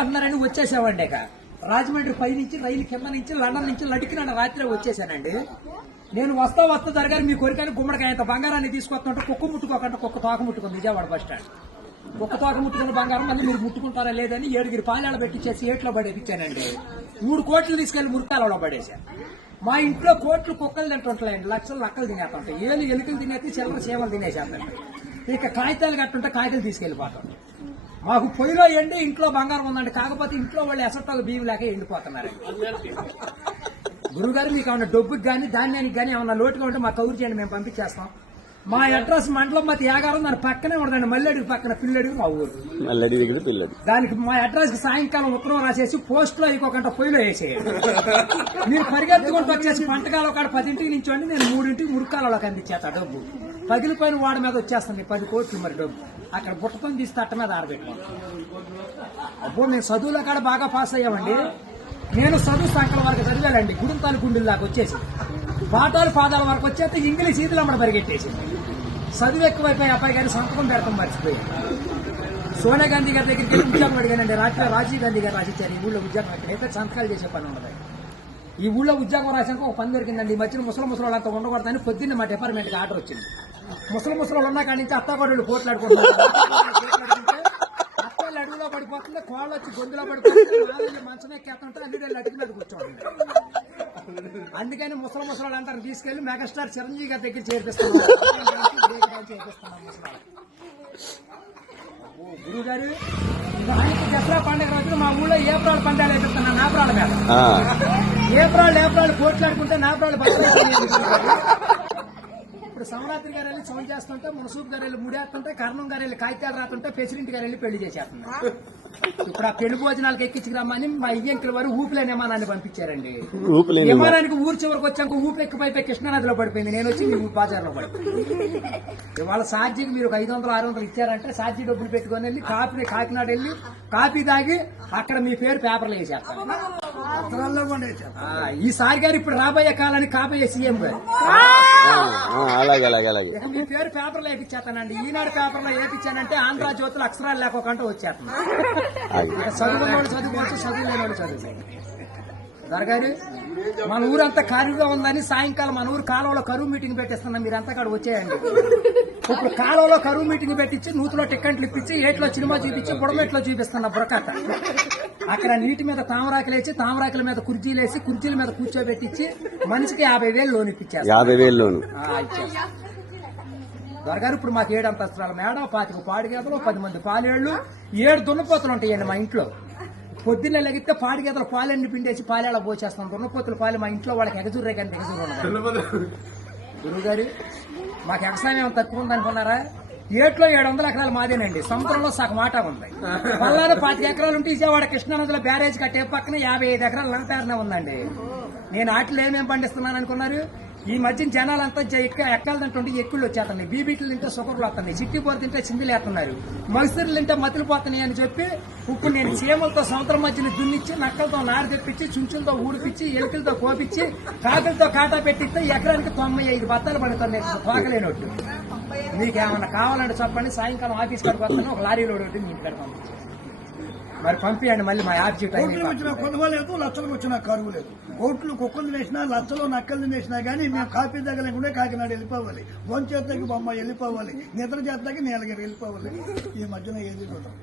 అంటున్నారని వచ్చేసామండి. ఇక రాజమండ్రి పై నుంచి రైలు కింద నుంచి లండన్ నుంచి లడికిన రాత్రి వచ్చేసానండి. నేను వస్తా జరగారు మీ కోరికని గుమ్మడికాయంత బంగారాన్ని తీసుకొస్తుంటే కుక్క ముట్టుకోకుండా కుక్క తోక ముట్టుకుంది విజయవాడ బస్ స్టాండ్. కుక్క తోక ముట్టుకున్న బంగారం మళ్ళీ మీరు ముట్టుకుంటారా లేదని 7 పాలాలు పెట్టించేసి ఏట్లో పడేపించానండి. 3 కోట్లు తీసుకెళ్లి మురికాలలో పడేశాను. మా ఇంట్లో కోట్లు కుక్కలు తింటుంటాయండి, లక్షలు లక్కలు తినేస్తుంటాయి. ఎలుకలు తినేసి చిల్లర సేవలు తినేసేస్తాయి. ఇక కాగితాలు కట్టుంటే కాగితాలు తీసుకెళ్లిపోతాం. మాకు పొయ్యిలో ఎండి ఇంట్లో బంగారం ఉందండి, కాకపోతే ఇంట్లో వాళ్ళు ఎసట్టాలు బియ్యం లేక ఎండిపోతున్నారు. గురుగారు మీకు ఏమన్నా డబ్బుకి కానీ ధాన్యానికి కానీ ఏమన్నా లోటుగా ఉంటే మాకు కౌరు చేయండి, మేము పంపించేస్తాం. మా అడ్రస్ మండలం మధ్య యాగారం, దాని పక్కనే ఉండదండి, మల్లెడికి పక్కన పిల్లడికి మా ఊరు. దానికి మా అడ్రస్ కి సాయంకాలం ఉత్తరం రాసేసి పోస్ట్ లో ఇంకొక పొయ్యిలో వేసేయండి. మీరు పరిగెత్తుకుంటూ వచ్చేసి పంటకాల ఒక 10ంటికి నుంచోండి, నేను 3ంటికి మురికాలలోకి అందించేస్తా డబ్బు. పగిలిపోయిన వాడి మీద వచ్చేస్తుంది 10 కోట్లు మరి డబ్బు. అక్కడ బుట్టకొని తీసి తట్ట మీద ఆరబెట్టుకోండి. అప్పుడు నేను చదువులో కాడ బాగా పాస్ అయ్యామండి. నేను చదువు సంకల వరకు చదివానండి, గుడుంతాలు గుండెల దాకా వచ్చేసి పాఠాలు పాదాల వరకు వచ్చేస్తే ఇంగ్లీష్ ఈదులు అమ్మడ పరిగెట్టేసి చదువు ఎక్కువైపోయి అబ్బాయి గారి సంతకం పెడతాం మర్చిపోయి సోనియా గాంధీ గారి దగ్గరికి వెళ్ళి ఉద్యోగం అడిగానండి. రాత్రి రాజీవ్ గాంధీ గారు రాసిచ్చారు ఈ ఊళ్ళో ఉద్యోగం ఎక్కడైతే సంతకాలు చేసే పని ఉండదు. ఈ ఊళ్ళో ఉద్యోగం రాసాక ఒక పని దొరికిందండి. ఈ మధ్యన ముసలి అంతా ఉండకూడదని పొద్దున్న మా డిపార్ట్మెంట్కి ఆర్డర్ వచ్చింది. ముసలి ఉన్న కాడి నుంచి అత్తగొడలు పోట్లాడుకుంటున్నారు. అత్తలు అడుగులో పడిపోతుంది, కోళ్ళు వచ్చి గొంతులో పడిపోతుంది, మంచం ఎక్కేస్తుంటే అన్ని అడుగు మీద కూర్చోండి. అందుకని ముసలి అంటారు తీసుకెళ్లి మెగాస్టార్ చిరంజీవి గారి దగ్గర చేర్పిస్తున్నాం. గురువు గారు ఆయనకి దసరా పండుగ రోజున మా ఊళ్ళో ఏప్రాల్ పందాలు వేపిస్తున్నాను. నాపరాళ్ళ మీద ఏప్రాల్ పోట్లాడుకుంటే నాపరాళ్ళు ఇప్పుడు సమరాత్రి గారు వెళ్ళి సౌండ్ చేస్తుంటే, మునసూపు గారు వెళ్ళి ముడేస్తుంటే, కర్ణం గారు వెళ్ళి కాగితాలు రాస్తుంటే, ప్రెసిడెంట్ గారు వెళ్ళి పెళ్లి చేసేస్తున్నారు. ఇప్పుడు ఆ పెళ్లి భోజనాలకు ఎక్కించుకురమ్మని మా ఇయ్యంకుల వారు ఊపిలేని విమానాన్ని పంపించారండి. విమానానికి ఊరు చివరికి వచ్చాక ఊపి ఎక్కిపోయిపోయి కృష్ణానదిలో పడిపోయింది. నేను వచ్చి మీ బాజార్లో పడిపోయింది. ఇవాళ ఛార్జీకి మీరు 500-600 ఇచ్చారంటే ఛార్జీ డబ్బులు పెట్టుకుని వెళ్ళి కాకినాడ వెళ్ళి కాఫీ తాగి అక్కడ మీ పేరు పేపర్లు వేసేస్తాను. ఈసారి గారు ఇప్పుడు రాబోయే కాలానికి కాబోయే సీఎం గారు మీ పేరు పేపర్లో వేపించేస్తానండి. ఈనాడు పేపర్లో వేపించానంటే ఆంధ్ర జ్యోతులు అక్షరాలు లేకోకుండా వచ్చేస్తాను. చదువుకున్నోడు చదువుకోవచ్చు, చదువులేనోడు చదువు. గారు మన ఊరంతా ఖాళీగా ఉందని సాయంకాలం మన ఊరు కాలువలో కరువు మీటింగ్ పెట్టిస్తున్నాం. మీరంతా అక్కడ వచ్చేయండి. ఇప్పుడు కాలువలో కరువు మీటింగ్ పెట్టించి నూతులో టిక్కెట్లు ఇప్పించి ఏట్లో సినిమా చూపించి బుడమెట్లో చూపిస్తున్న బురకట్ట. అక్కడ నీటి మీద తామరాకులు వేసి తామరాకుల మీద కుర్చీలు వేసి కుర్చీల మీద కూర్చోబెట్టించి మనిషికి 50,000 లోన్ ఇప్పించారు. 50,000 లోన్ దొరగారు ఇప్పుడు మాకు 7 అంతస్తుల మేడ, 25 పాడిగేదలు, 10 మంది పాలేళ్లు, 7 దున్నపోతులు ఉంటాయండి మా ఇంట్లో. పొద్దున్న లెగితే పాడిగేదలు పాలన్నీ పిండేసి పాలేళ్ళ పోసేస్తాం. దున్నపోతుల పాలు మా ఇంట్లో వాళ్ళకి ఎగజూరే కానీ ఎగజూరు ఉండదు. గురువు గారు మాకు వ్యవసాయం తక్కువ ఉందనుకున్నారా? ఏట్లో 700 ఎకరాలు మాదేనండి. సముద్రంలో సగం ఆటా ఉంది. పల్లాలో 25 ఎకరాలు ఉంటే విజయవాడ కృష్ణానదిలో బ్యారేజ్ కట్టే పక్కన 55 ఎకరాలు నా పేరునే ఉందండి. నేను ఆటలు ఏమేమి పండిస్తున్నాను అనుకున్నారు? ఈ మధ్య జనాలంతా ఎక్కాలంటుంటే ఎక్కుళ్ళు వచ్చేస్తున్నాయి, బీబీట్లు తింటే షుగర్లు వస్తున్నాయి, చిట్టిపోరు తింటే చిందులు వేస్తున్నారు, మగసిరులు తింటే మతులు పోతున్నాయి అని చెప్పి ఇప్పుడు నేను చీమలతో సముద్రం మధ్యన దున్నిచ్చి, నక్కలతో నారు తెప్పించి, చుంచులతో ఊడిపించి, ఎలుకలతో కోపించి, కాకులతో కాటా పెట్టిస్తే ఎకరానికి 95 బత్తాలు పడుతున్నాయి తోకలేనట్టు. మీకేమన్నా కావాలంటే చెప్పండి, సాయంకాలం ఆఫీస్ కాడికి వస్తాను, ఒక లారీలో ఒకటి మీ ఇంటికి పంపించాను. మరి పంపించండి. మళ్ళీ మా ఆఫీస్ కొనవలేదు, లక్షలకు వచ్చిన కరువు లేదు. కోట్లు కుక్కలు వేసినా, లక్షలు నక్కలు వేసినా కానీ మేము కాఫీ దగ్గర కాకినాడ వెళ్ళిపోవాలి, భోంచేతకి బొమ్మ వెళ్ళిపోవాలి, నిద్ర చేతకి నీలగిరి వెళ్ళిపోవాలి. ఈ మధ్యన ఏది చూద్దాం.